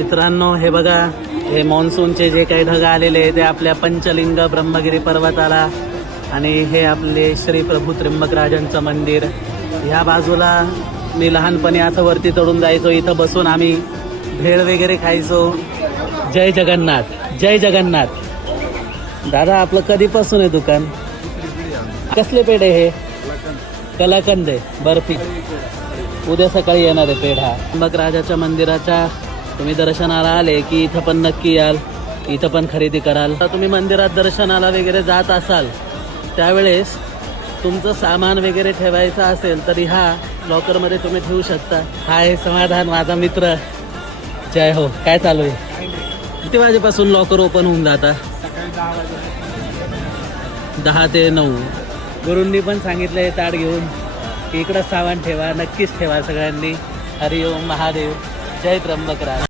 मित्रांनो हे बघा, हे मान्सूनचे जे काही ढग आलेले ते आपल्या पंचलिंग ब्रह्मगिरी पर्वताला, आणि हे आपले श्री प्रभू त्र्यंबकराजांचं मंदिर. ह्या बाजूला मी लहानपणी असं वरती चढून जायचो, इथं बसून आम्ही भेळ वगैरे खायचो. जय जगन्नाथ, जय जगन्नाथ. दादा आपलं कधीपासून आहे दुकान? कसले पेढे हे? कलाकंद आहे, बर्फी. उद्या सकाळी येणार आहे पेढा. त्र्यंबकराजाच्या मंदिराच्या तुम्ही दर्शनाला आले की इथं पण नक्की याल, इथं पण खरेदी कराल. आता तुम्ही मंदिरात दर्शनाला वगैरे जात असाल त्यावेळेस तुमचं सामान वगैरे ठेवायचं असेल तर ह्या लॉकरमध्ये तुम्ही ठेवू शकता. हा आहे समाधान, माझा मित्र. जय हो. काय चालू आहे? किती वाजेपासून लॉकर ओपन होऊन जाता? सकाळी 10 वाजे. 10 ते 9. गुरूंनी पण सांगितलं आहे ताट घेऊन की इकडं सामान ठेवा, नक्कीच ठेवा सगळ्यांनी. हरिओम महादेव. जय त्र्यंबकराज.